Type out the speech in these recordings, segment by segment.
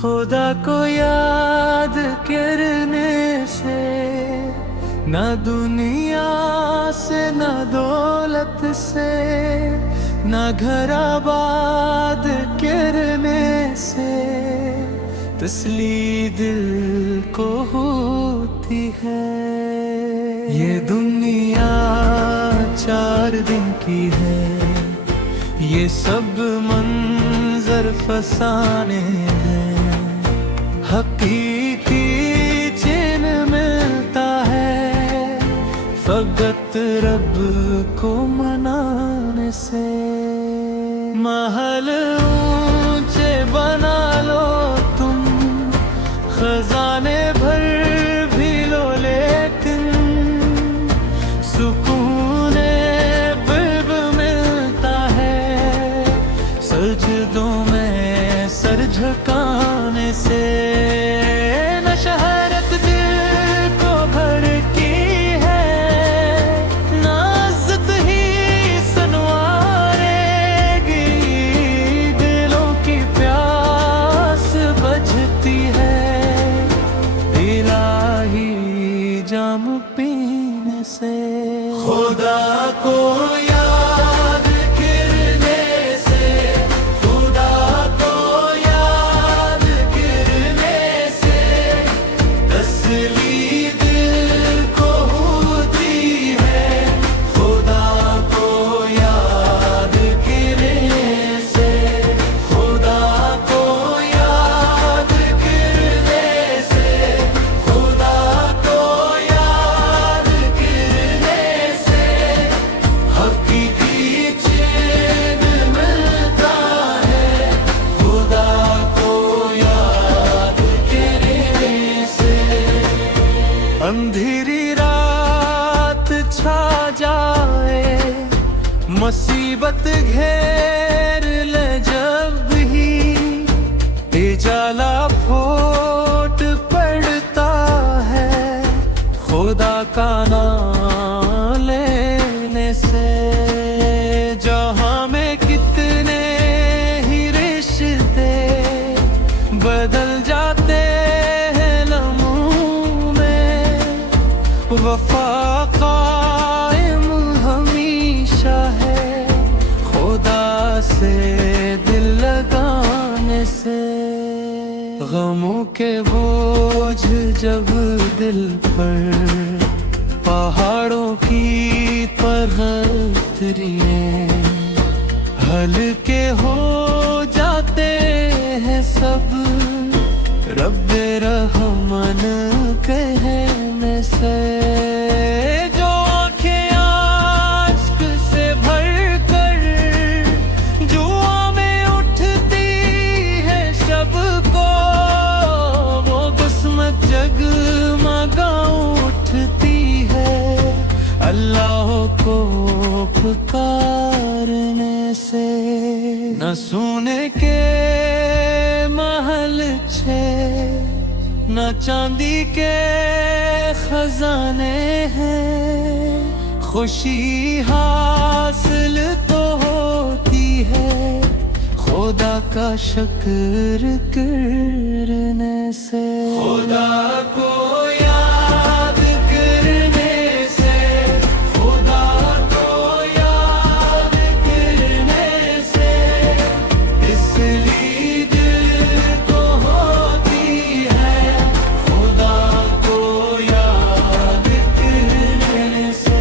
खुदा को याद करने से ना दुनिया से ना दौलत से ना घर आबाद करने से तसल्ली दिल को होती है। ये दुनिया 4 दिन की है, ये सब मंजर फसाने हैं। हकीकी चैन मिलता है फकत रब को मनाने से। महल ऊंचे बना लो तुम, खजाने भर भी लो, लेकिन सुकून बिल्ब मिलता है सजदों में सर झुकाने से। न शहरत दिल को भड़की है, न इज्जत ही संवारेगी, दिलों की प्यास बुझती है इलाही जाम पीने से। खुदा को याद करने से, खुदा को याद करने से तसल्ली दिल को होती है। खुदा को याद करने से, खुदा को याद करने से, खुदा को याद करने से हकीकी चैन मिलता है। खुदा को याद करने से अंधेरी रात छा जाए, मुसीबत घेर ले जब ही उजाला फूट पड़ता है खुदा का नाम लेने से। जहाँ में कितने ही रिश्ते बदल जाते हैं लम्हों में, वफा कायम हमेशा है खुदा से दिल लगाने से। गमों के बोझ जब दिल पर पहाड़ों की तरह उतरिए, हल्के हो जाते हैं सब रब्बे रहमान कहने से। जो आँखें आश्क से भर कर जुआ में उठती है शब को, वो किस्मत जगमगा उठती है अल्लाह को पुकारने से। न सोने के महल छे, न चांदी के खजाने हैं, खुशी हासिल तो होती है खुदा का शुक्र करने से। खुदा को याद करने से, खुदा को याद करने से इसलिए दिल को होती है। खुदा को याद करने से,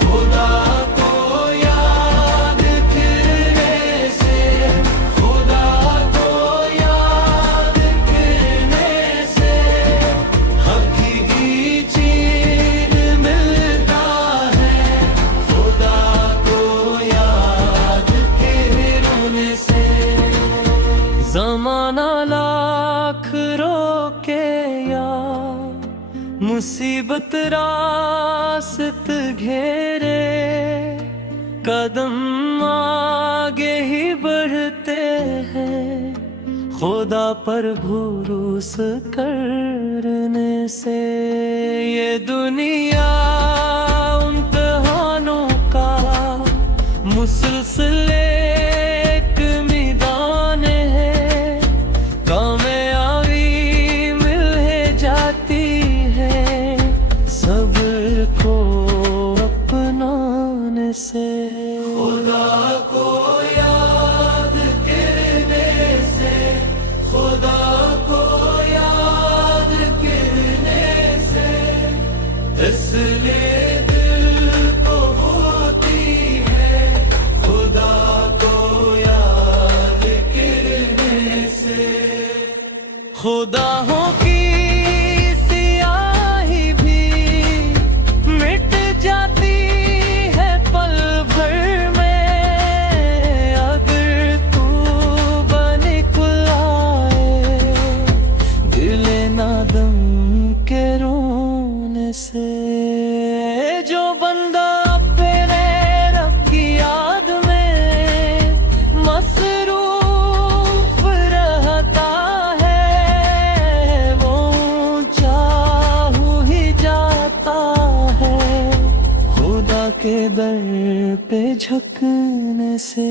खुदा को याद करने से, खुदा को याद करने से हकीकी चैन मिलता है। खुदा को याद करने से ज़माना लाख रोके या मुसीबत रास्त घेरे, कदम आगे ही बढ़ते हैं खुदा पर भरोसा करने से। ये दुनिया इम्तिहानों का मुसीबत सिलसिले एक मैदान है, कामयाबी मिल जाती है सबको अपनाने से। खुदा को याद करने से, खुदा को याद करने से तसल्ली दिल को होती है, खुदा को याद करने से। खुदाओं की सियाही भी मिट जाती है पल भर में, अगर तू बनिकुल आए दिले नादम के रोने से। जो बंदा अपने रब की याद में मसरूफ रहता है, वो ऊंचा हो ही जाता है खुदा के दर पे झुकने से।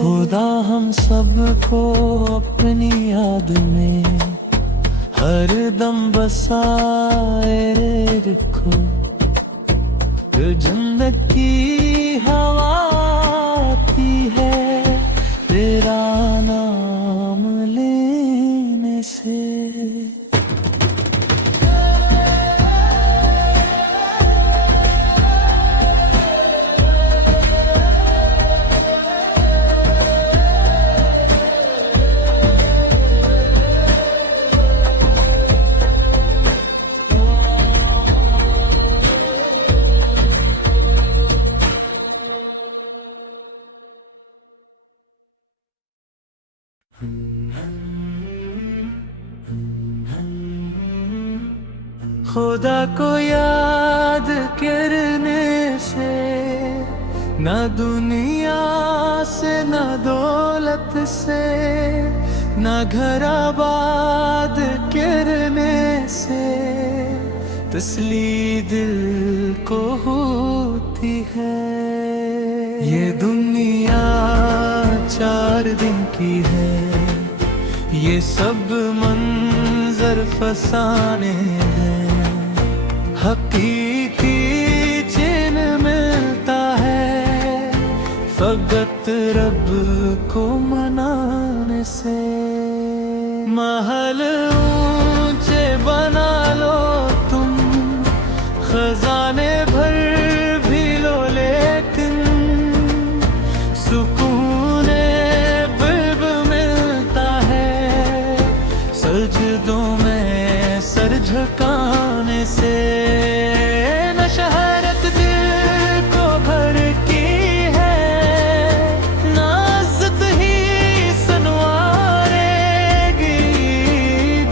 खुदा हम सबको अपनी याद में हर दम बसाए रखो, जो जन्नत की हवा आती है तेरा नाम लेने से। खुदा को याद करने से न दुनिया से न दौलत से न घर आबाद करने से तसल्ली दिल को होती है। ये दुनिया 4 दिन की है, ये सब मंजर फसाने हैं, हकीकी चैन मिलता है फकत रब को मनाने से। महल ऊंचे बना लो तुम, खजाने भर भी लो, लेकिन सुकून बिल्ब मिलता है सजदों में सर झुकाने से। न शहरत दिल को भरती है, न इज्जत ही संवारेगी,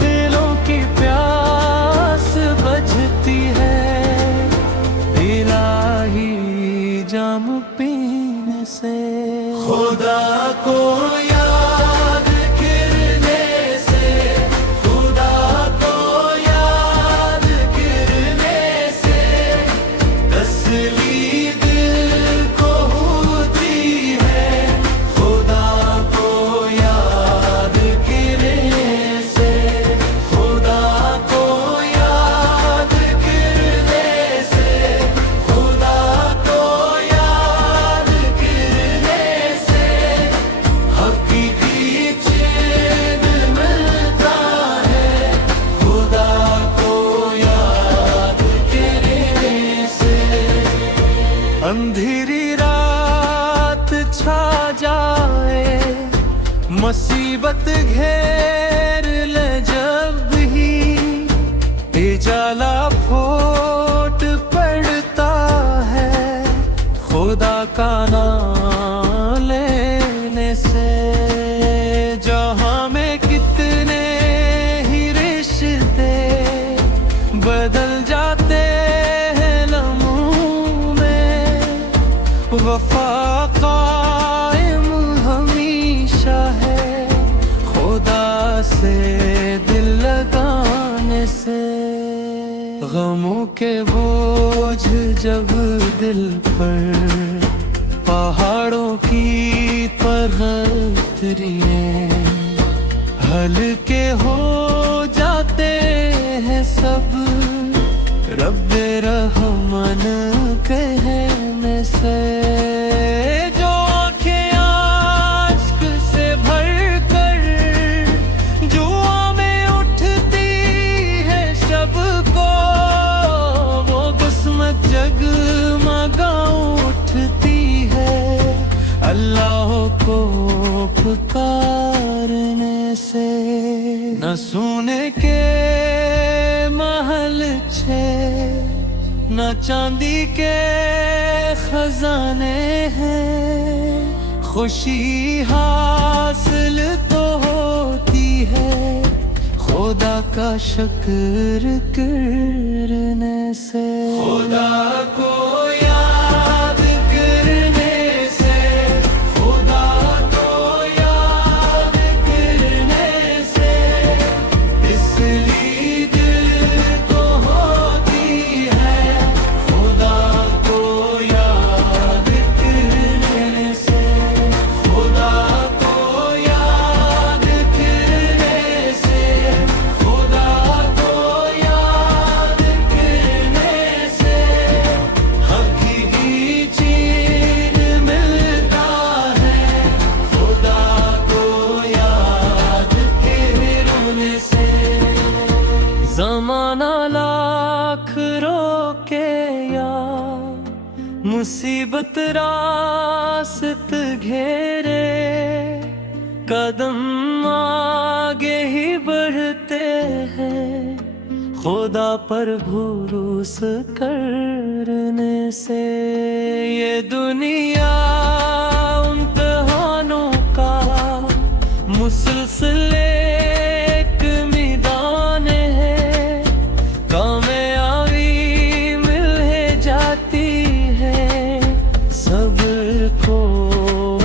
दिलों की प्यास बुझती है इलाही जाम पीने से। खुदा को याद करने से, खुदा को याद करने से तसल्ली दिल को होती है, खुदा को याद करने से, खुदा को याद करने से, खुदा को याद करने से हकीकी चैन मिलता है, खुदा को याद करने से। अंधेरी रात छा जाए, मुसीबत घेर ले जब ही, उजाला फूट पड़ता है खुदा का नाम लेने से। जहाँ में कितने ही रिश्ते बदल जाते हैं लम्हों में, वफा कायम हमेशा है खुदा से दिल लगाने से। गमों के बोझ जब दिल पर पहाड़ों की पत्थरें हल्के हो जाते हैं सब, रब्बे रहमान कहने से। जो आँखें आश्क से भर कर जुआ में उठती है शब को, वो किस्मत जगमगा उठती है अल्लाह को पुकारने से। न सोने के महल छे न चांदी के खजाने हैं, खुशी हासिल तो होती है खुदा का शुक्र करने से। खुदा को याद करने से, खुदा को याद करने से, इसलिए दिल को होती है खुदा को याद करने से। खुदा को याद करने से, खुदा को याद करने से, हकीकी चीज मिलता है खुदा को याद करने से। ज़माना लाख रोके या मुसीबत रास्त घेरे, कदम आगे ही बढ़ते हैं खुदा पर भरोसा करने से। ये दुनिया इम्तिहानों का मुसलसल एक मैदान है, कामयाबी मिल जाती है सब्र को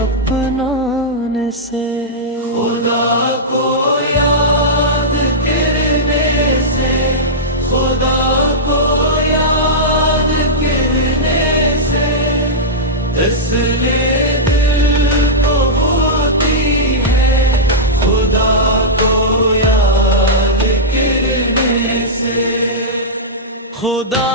अपनाने से। खुदा को याद करने से, खुदा को याद करने से, इसलिए दिल को होती है खुदा को याद करने से। खुदा